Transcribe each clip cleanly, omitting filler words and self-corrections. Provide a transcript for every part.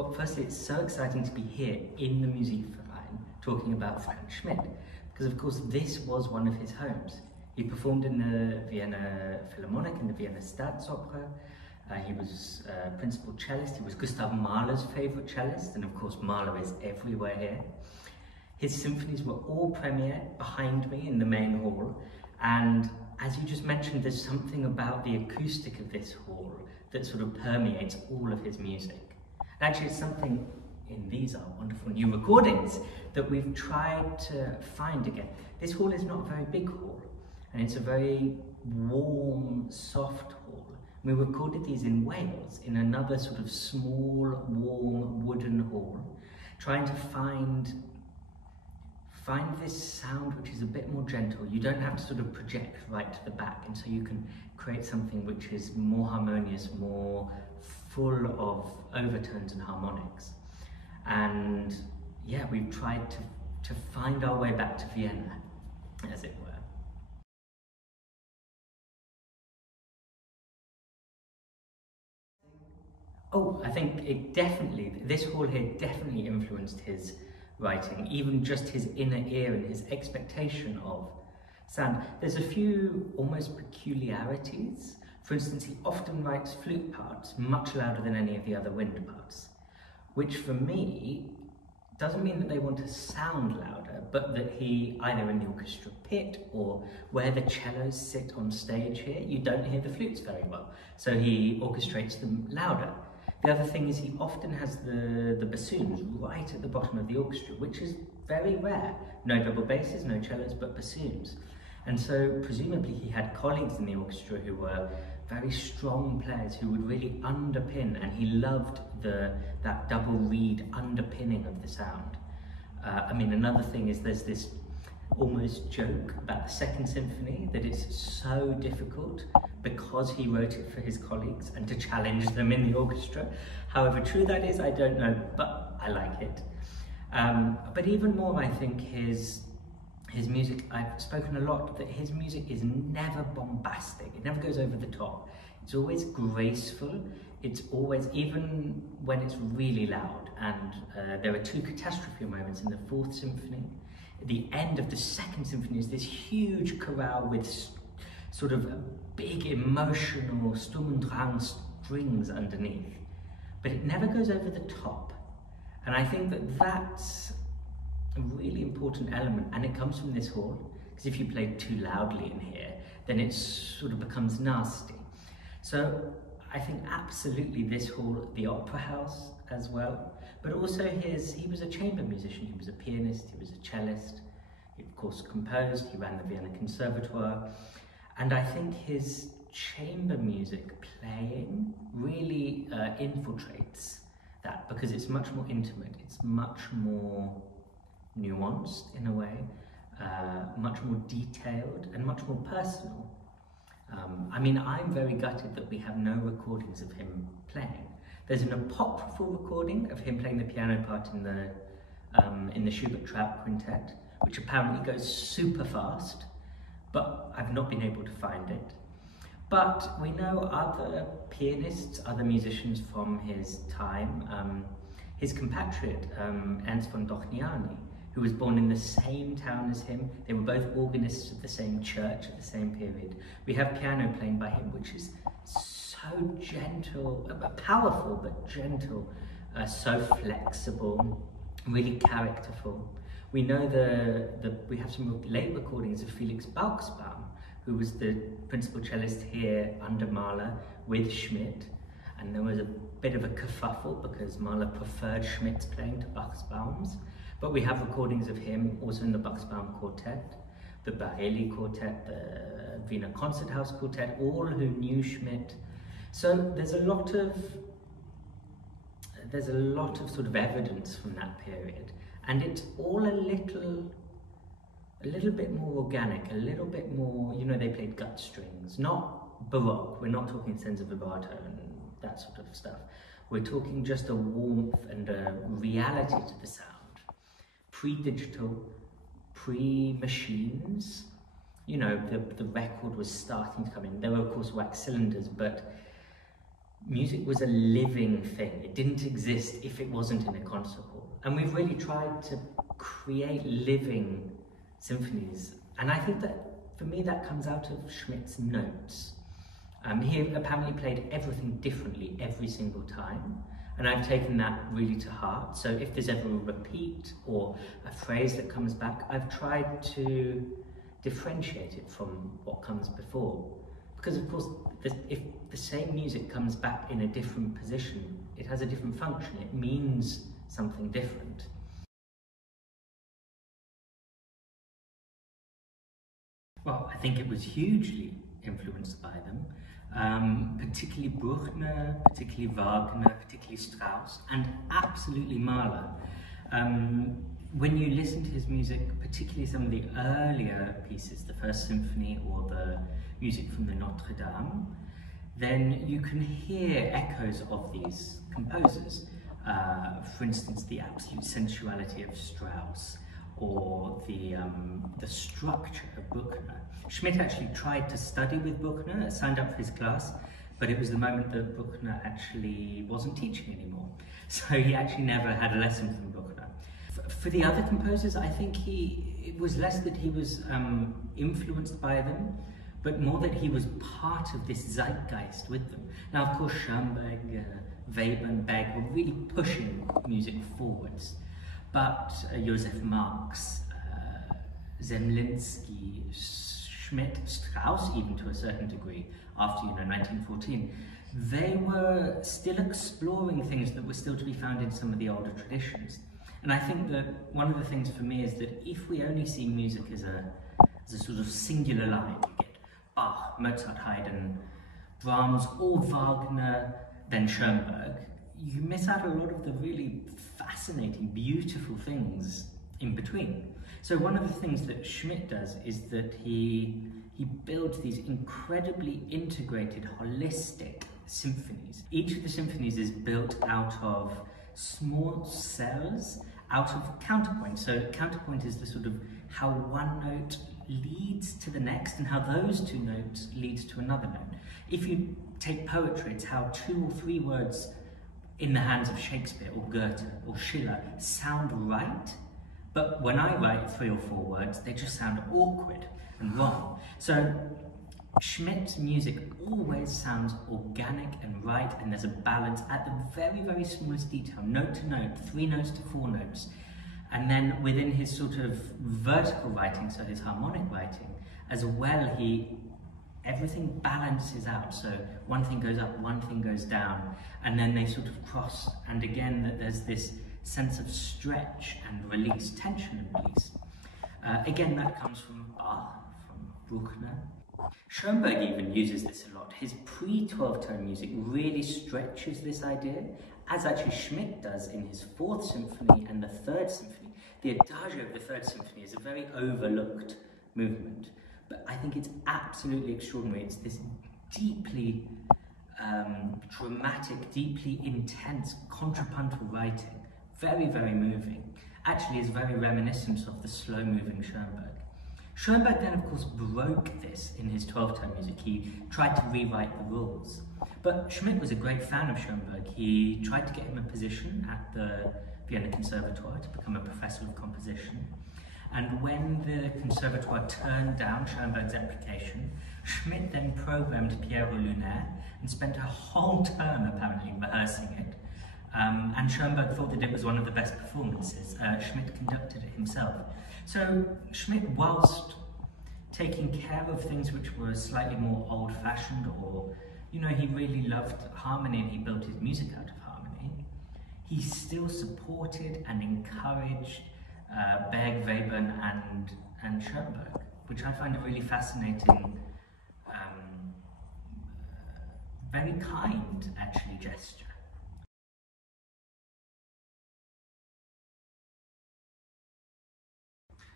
Well, firstly, it's so exciting to be here in the Musikverein talking about Franz Schmidt, because of course this was one of his homes. He performed in the Vienna Philharmonic, in the Vienna Staatsoper. He was principal cellist. He was Gustav Mahler's favourite cellist, and of course Mahler is everywhere here. His symphonies were all premiered behind me in the main hall, and as you just mentioned, there's something about the acoustic of this hall that sort of permeates all of his music. Actually, it's something in these are wonderful new recordings that we've tried to find again. This hall is not a very big hall, and it's a very warm, soft hall. We recorded these in Wales, in another sort of small, warm, wooden hall, trying to find this sound which is a bit more gentle. You don't have to sort of project right to the back, and so you can create something which is more harmonious, more full of overtones and harmonics. And yeah, we've tried to find our way back to Vienna, as it were. Oh, I think this hall here definitely influenced his writing, even just his inner ear and his expectation of sound. There's a few almost peculiarities. For instance, he often writes flute parts much louder than any of the other wind parts, which for me doesn't mean that they want to sound louder, but that he, either in the orchestra pit or where the cellos sit on stage here, you don't hear the flutes very well, so he orchestrates them louder. The other thing is he often has the bassoons right at the bottom of the orchestra, which is very rare. No double basses, no cellos, but bassoons. And so presumably he had colleagues in the orchestra who were very strong players who would really underpin, and he loved that double reed underpinning of the sound. I mean, another thing is there's this almost joke about the second symphony, that it's so difficult because he wrote it for his colleagues and to challenge them in the orchestra. However true that is, I don't know, but I like it. But even more, I think his music, I've spoken a lot that his music is never bombastic, it never goes over the top. It's always graceful, it's always, even when it's really loud, and there are two catastrophe moments in the fourth symphony. At the end of the second symphony is this huge chorale with sort of big emotional Sturm und Drang strings underneath, but it never goes over the top. And I think that that's a really important element, and it comes from this hall, because if you play too loudly in here, then it sort of becomes nasty. So I think absolutely this hall, the opera house as well, but also he was a chamber musician, he was a pianist, he was a cellist, he of course composed, he ran the Vienna Conservatoire, and I think his chamber music playing really infiltrates that, because it's much more intimate, it's much more nuanced in a way, much more detailed and much more personal. I mean, I'm very gutted that we have no recordings of him playing. There's an apocryphal recording of him playing the piano part in the Schubert-Traut Quintet, which apparently goes super fast, but I've not been able to find it. But we know other pianists, other musicians from his time, his compatriot, Ernst von Dochniani, who was born in the same town as him. They were both organists of the same church at the same period. We have piano playing by him, which is so gentle, powerful but gentle, so flexible, really characterful. We know we have some late recordings of Felix Bauxbaum, who was the principal cellist here under Mahler with Schmidt, and there was a bit of a kerfuffle because Mahler preferred Schmidt's playing to Bauxbaum's. But we have recordings of him also in the Bauxbaum Quartet, the Barelli Quartet, the Wiener Concerthouse Quartet, all who knew Schmidt. So there's a lot of sort of evidence from that period, and it's all a little bit more organic, a little bit more, you know, they played gut strings, not Baroque. We're not talking senza vibrato and that sort of stuff. We're talking just a warmth and a reality to the sound. Pre-digital, pre-machines, you know, the record was starting to come in. There were of course wax cylinders, but music was a living thing. It didn't exist if it wasn't in a concert hall. And we've really tried to create living symphonies. And I think that, for me, that comes out of Schmidt's notes. He apparently played everything differently every single time. And I've taken that really to heart. So if there's ever a repeat or a phrase that comes back, I've tried to differentiate it from what comes before. Because of course, if the same music comes back in a different position, it has a different function. It means something different. Well, I think it was hugely influenced by them. Particularly Bruckner, particularly Wagner, particularly Strauss, and absolutely Mahler. When you listen to his music, particularly some of the earlier pieces, the First Symphony or the music from the Notre Dame, then you can hear echoes of these composers. For instance, the absolute sensuality of Strauss, or the structure of Bruckner. Schmidt actually tried to study with Bruckner, signed up for his class, but it was the moment that Bruckner actually wasn't teaching anymore. So he actually never had a lesson from Bruckner. For the other composers, I think it was less that he was influenced by them, but more that he was part of this zeitgeist with them. Now, of course, Schoenberg, Weber and Berg were really pushing music forwards. But Joseph Marx, Zemlinsky, Schmidt, Strauss, even to a certain degree, after 1914, they were still exploring things that were still to be found in some of the older traditions. And I think that one of the things for me is that if we only see music as a sort of singular line, you get Bach, Mozart, Haydn, Brahms, or Wagner, then Schoenberg, you miss out a lot of the really fascinating, beautiful things in between. So one of the things that Schmidt does is that he builds these incredibly integrated, holistic symphonies. Each of the symphonies is built out of small cells, out of counterpoint. So counterpoint is the sort of how one note leads to the next and how those two notes lead to another note. If you take poetry, it's how 2 or 3 words in the hands of Shakespeare or Goethe or Schiller sound right, but when I write 3 or 4 words, they just sound awkward and wrong. So Schmidt's music always sounds organic and right, and there's a balance at the very, very smallest detail, note to note, 3 notes to 4 notes. And then within his sort of vertical writing, so his harmonic writing, as well, everything balances out. So one thing goes up, one thing goes down, and then they sort of cross. And again, that there's this sense of stretch and release, tension and release. Again, that comes from Bach, from Bruckner. Schoenberg even uses this a lot. His pre-12-tone music really stretches this idea, as actually Schmidt does in his 4th Symphony and the 3rd Symphony. The Adagio of the 3rd Symphony is a very overlooked movement, but I think it's absolutely extraordinary. It's this deeply dramatic, deeply intense contrapuntal writing, very, very moving. Actually is very reminiscent of the slow-moving Schoenberg. Schoenberg then, of course, broke this in his 12-tone music. He tried to rewrite the rules. But Schmidt was a great fan of Schoenberg. He tried to get him a position at the Vienna Conservatoire to become a professor of composition. And when the Conservatoire turned down Schoenberg's application, Schmidt then programmed Piero Lunaire and spent a whole term apparently rehearsing it. And Schoenberg thought that it was one of the best performances. Schmidt conducted it himself. So Schmidt, whilst taking care of things which were slightly more old-fashioned, or, he really loved harmony and he built his music out of harmony, he still supported and encouraged Berg, Webern and Schoenberg, which I find a really fascinating, very kind, actually, gesture.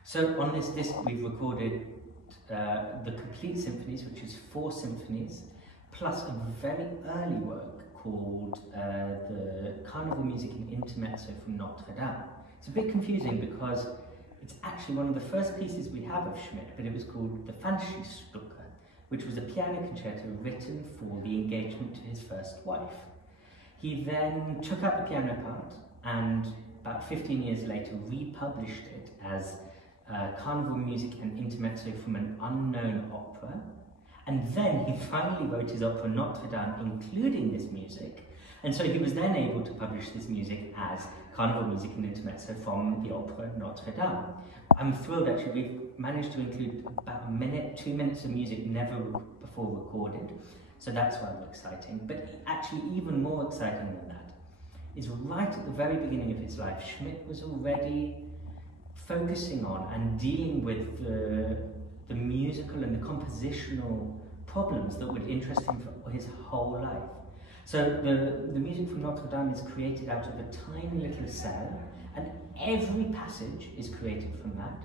So on this disc we've recorded the complete symphonies, which is 4 symphonies, plus a very early work called the Carnival Music in Intermezzo from Notre Dame. It's a bit confusing because it's actually one of the first pieces we have of Schmidt, but it was called the Fantasiestucke, which was a piano concerto written for the engagement to his first wife. He then took out the piano part and about 15 years later republished it as Carnival Music and Intermezzo from an Unknown Opera, and then he finally wrote his opera Notre Dame including this music, and so he was then able to publish this music as Carnival Music and Intermezzo from the opera Notre Dame. I'm thrilled actually, we've managed to include about 2 minutes of music never before recorded, so that's rather exciting. But actually even more exciting than that is right at the very beginning of his life, Schmidt was already focusing on and dealing with the musical and the compositional problems that would interest him for his whole life. So the music from Notre Dame is created out of a tiny little cell, and every passage is created from that.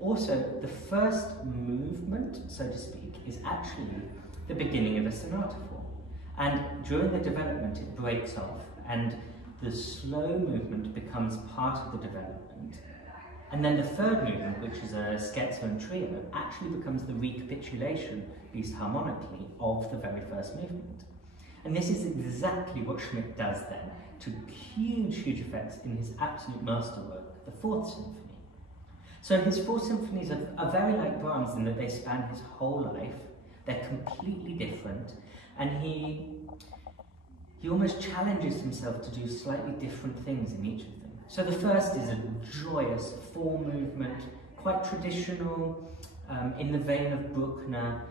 Also, the first movement, so to speak, is actually the beginning of a sonata form. And during the development, it breaks off, and the slow movement becomes part of the development. And then the third movement, which is a scherzo and trio, actually becomes the recapitulation, at least harmonically, of the very first movement. And this is exactly what Schmidt does then, to huge, huge effects in his absolute masterwork, the Fourth Symphony. So his four symphonies are very like Brahms in that they span his whole life, they're completely different, and he almost challenges himself to do slightly different things in each of them. So the first is a joyous four-movement, quite traditional, in the vein of Bruckner.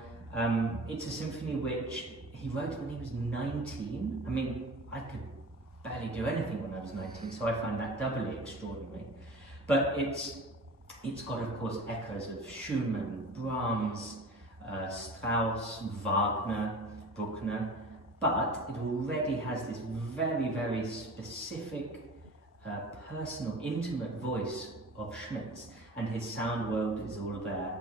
It's a symphony which he wrote when he was 19. I mean, I could barely do anything when I was 19, so I find that doubly extraordinary. But it's got, of course, echoes of Schumann, Brahms, Strauss, Wagner, Bruckner, but it already has this very, very specific, personal, intimate voice of Schmidt's, and his sound world is all there.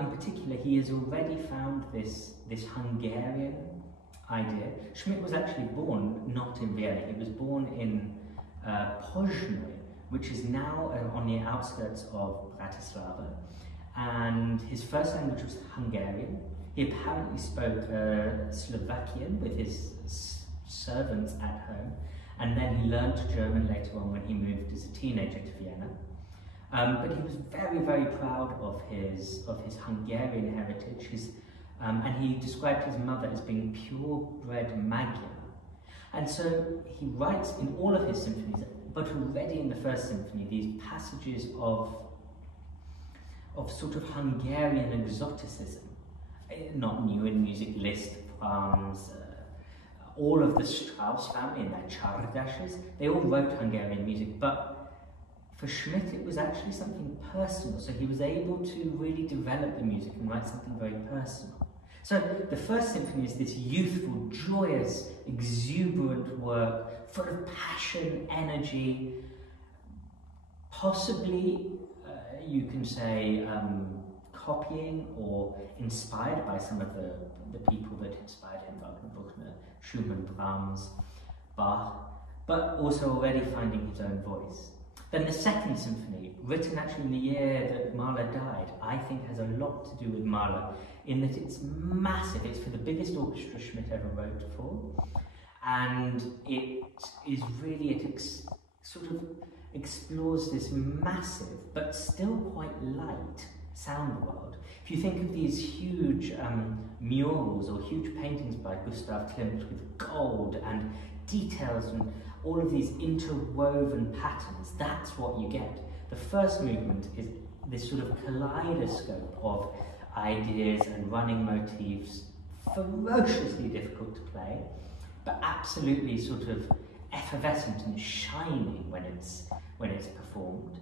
In particular, he has already found this Hungarian idea. Schmidt was actually born not in Vienna, he was born in Poznan, which is now on the outskirts of Bratislava, and his first language was Hungarian. He apparently spoke Slovakian with his servants at home, and then he learned German later on when he moved as a teenager to Vienna. But he was very, very proud of his Hungarian heritage, and he described his mother as being purebred Magyar. And so he writes in all of his symphonies, but already in the first symphony, these passages of sort of Hungarian exoticism. Not new in music, Liszt, Brahms, all of the Strauss family and their Csárdáses, they all wrote Hungarian music, but for Schmidt it was actually something personal, so he was able to really develop the music and write something very personal. So the first symphony is this youthful, joyous, exuberant work, full of passion, energy, possibly, you can say, copying or inspired by some of the people that inspired him, Wagner, Bruckner, Schumann, Brahms, Bach, but also already finding his own voice. Then the second symphony, written actually in the year that Mahler died, I think has a lot to do with Mahler, in that it's massive. It's for the biggest orchestra Schmidt ever wrote for, and it is really, sort of explores this massive but still quite light sound world. If you think of these huge murals or huge paintings by Gustav Klimt with gold and details and all of these interwoven patterns, that's what you get. The first movement is this sort of kaleidoscope of ideas and running motifs, ferociously difficult to play, but absolutely sort of effervescent and shining when it's performed.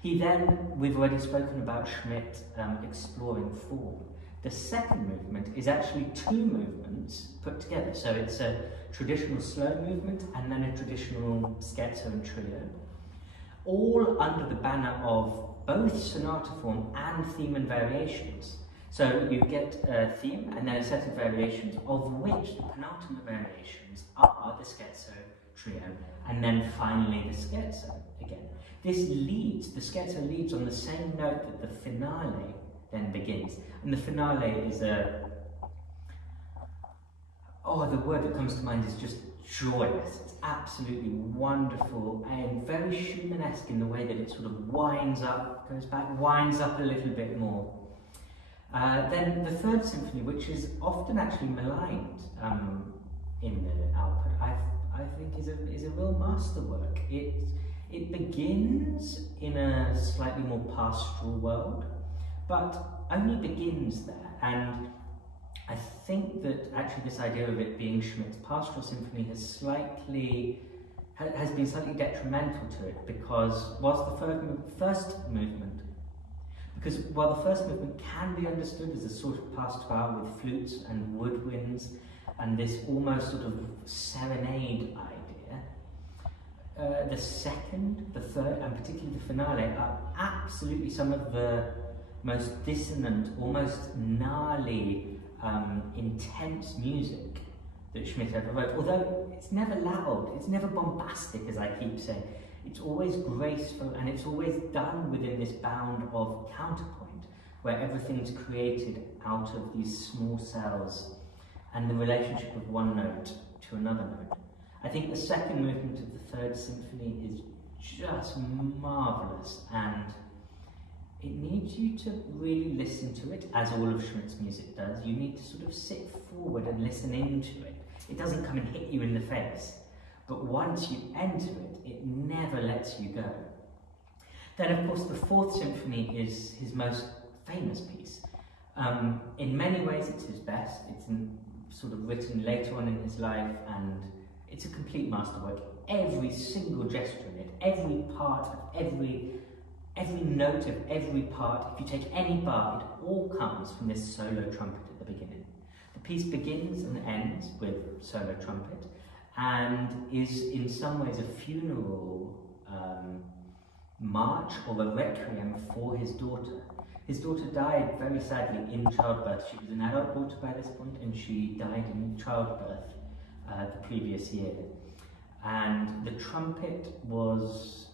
He then, we've already spoken about Schmidt exploring form. The second movement is actually two movements put together. So it's a traditional slow movement and then a traditional scherzo and trio, all under the banner of both sonata form and theme and variations. So you get a theme and then a set of variations, of which the penultimate variations are the scherzo, trio, and then finally the scherzo again. This leads, the scherzo leads on the same note that the finale then begins. And the finale is a the word that comes to mind is just joyous. It's absolutely wonderful and very Schumannesque in the way that it sort of winds up, goes back, winds up a little bit more. Then the third symphony, which is often actually maligned in the output, I think is a real masterwork. It begins in a slightly more pastoral world, but only begins there. And I think that actually this idea of it being Schmidt's pastoral symphony has been slightly detrimental to it, because while the first movement can be understood as a sort of pastoral with flutes and woodwinds and this almost sort of serenade idea, the second, the third, and particularly the finale are absolutely some of the most dissonant, almost gnarly, intense music that Schmidt ever wrote. Although it's never loud, it's never bombastic, as I keep saying. It's always graceful, and it's always done within this bound of counterpoint, where everything's created out of these small cells and the relationship of one note to another note. I think the second movement of the third symphony is just marvellous, and it needs you to really listen to it, as all of Schmidt's music does. You need to sort of sit forward and listen into it. It doesn't come and hit you in the face, but once you enter it, it never lets you go. Then, of course, the fourth symphony is his most famous piece. In many ways, it's his best. It's sort of written later on in his life, and it's a complete masterwork. Every single gesture in it, every part of every note of every part, if you take any bar, it all comes from this solo trumpet at the beginning. The piece begins and ends with solo trumpet, and is in some ways a funeral march or a requiem for his daughter. His daughter died very sadly in childbirth. She was an adult daughter by this point, and she died in childbirth the previous year. And the trumpet was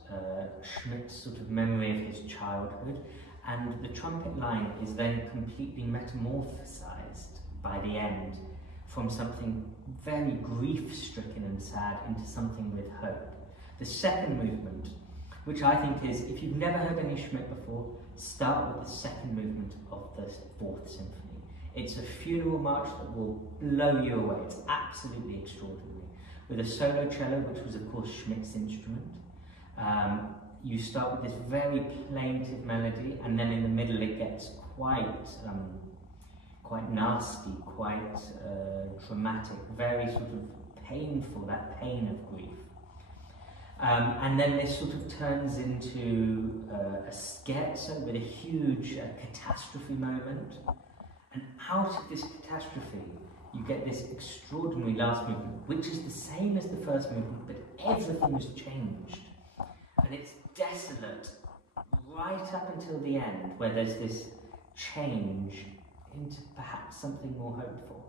Schmidt's sort of memory of his childhood, and the trumpet line is then completely metamorphosized by the end from something very grief-stricken and sad into something with hope. The second movement, which I think is, if you've never heard any Schmidt before, start with the second movement of the fourth symphony. It's a funeral march that will blow you away. It's absolutely extraordinary. With a solo cello, which was of course Schmidt's instrument. You start with this very plaintive melody, and then in the middle it gets quite nasty, quite dramatic, very sort of painful, that pain of grief. And then this sort of turns into a scherzo with a huge catastrophe moment. And out of this catastrophe, you get this extraordinary last movement, which is the same as the first movement, but everything has changed. And it's desolate right up until the end, where there's this change into perhaps something more hopeful.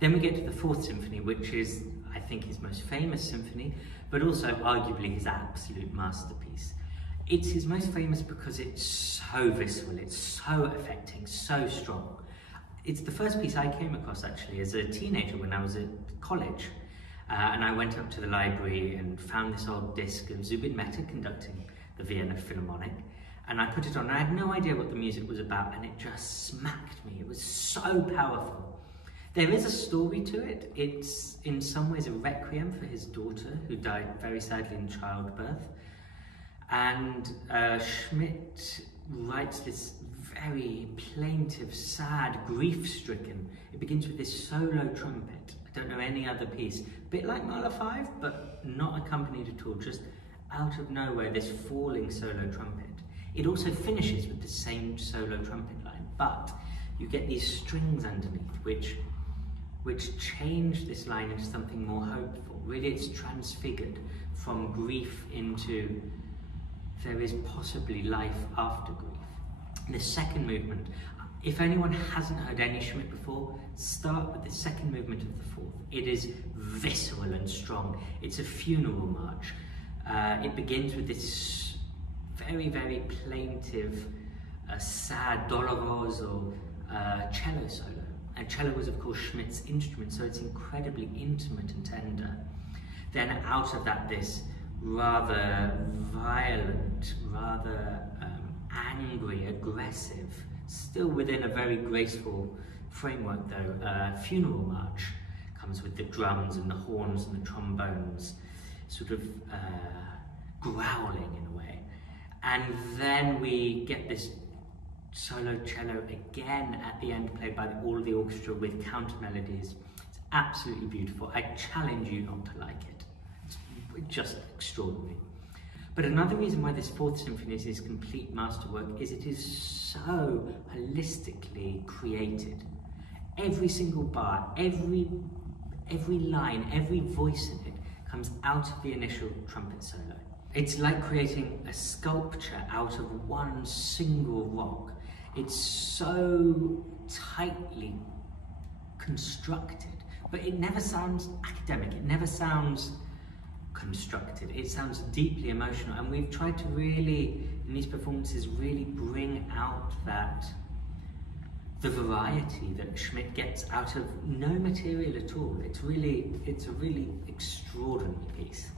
Then we get to the fourth symphony, which is, I think, his most famous symphony, but also arguably his absolute masterpiece. It's his most famous because it's so visceral, it's so affecting, so strong. It's the first piece I came across actually as a teenager when I was at college. And I went up to the library and found this old disc of Zubin Mehta conducting the Vienna Philharmonic, and I put it on. I had no idea what the music was about, and it just smacked me. It was so powerful. There is a story to it. It's in some ways a requiem for his daughter, who died very sadly in childbirth. And Schmidt writes this very plaintive, sad, grief-stricken. It begins with this solo trumpet. I don't know any other piece. A bit like Mahler 5, but not accompanied at all, just out of nowhere, this falling solo trumpet. It also finishes with the same solo trumpet line, but you get these strings underneath, which change this line into something more hopeful. Really, it's transfigured from grief into there is possibly life after grief. The second movement, if anyone hasn't heard any Schmidt before, start with the second movement of the fourth. It is visceral and strong. It's a funeral march. It begins with this very, very plaintive, sad, doloroso cello solo. And cello was, of course, Schmidt's instrument, so it's incredibly intimate and tender. Then out of that, this rather violent, rather angry, aggressive, still within a very graceful framework though, funeral march comes with the drums and the horns and the trombones, sort of growling in a way. And then we get this solo cello again at the end, played by all of the orchestra with counter melodies. It's absolutely beautiful. I challenge you not to like it. It's just extraordinary. But another reason why this fourth symphony is his complete masterwork is it is so holistically created. Every single bar, every line, every voice in it comes out of the initial trumpet solo. It's like creating a sculpture out of one single rock. It's so tightly constructed, but it never sounds academic, it never sounds constructed, it sounds deeply emotional. And we've tried to really, in these performances, really bring out the variety that Schmidt gets out of no material at all. It's a really extraordinary piece.